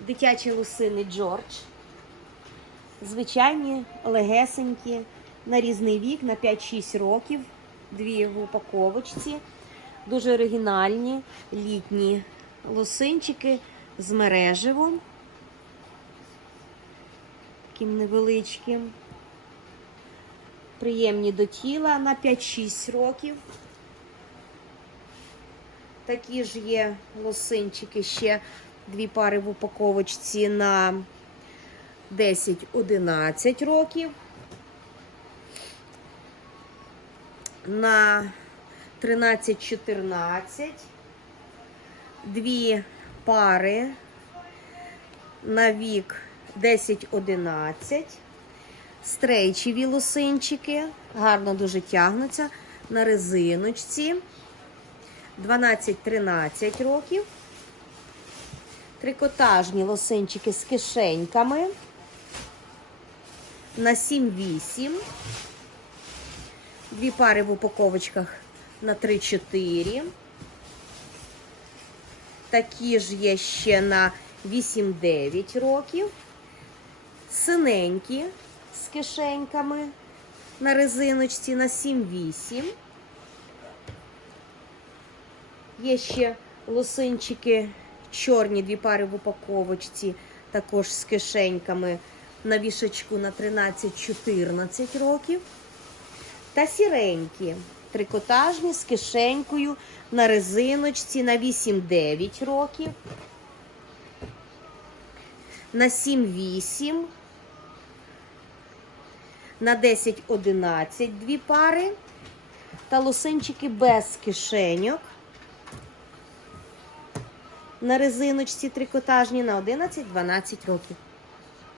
Дитячі лусини Джордж. Звичайні, легесенькі, на різний вік, на 5-6 років. Дві в упаковочці. Дуже оригінальні, літні лосинчики з мереживом. Таким невеличким. Приємні до тіла на 5-6 років. Такі ж є лосинчики ще дві пари в упаковочці на 10-11 років. На 13-14. Дві пари на вік 10-11. Стрейчеві лосинчики. Гарно дуже тягнуться на резиночці. 12-13 років. Трикотажні лосинчики з кишеньками. На 7-8. Дві пари в упаковочках на 3-4. Такі ж є ще на 8-9 років. Синенькі з кишеньками на резиночці на 7-8. Є ще лосинчики чорні, дві пари в упаковочці, також з кишеньками на вішачку на 13-14 років. Та сіренькі, трикотажні з кишенькою на резиночці на 8-9 років. На 7-8. На 10-11 дві пари. Та лосинчики без кишеньок на резиночці трикотажні на 11-12 років.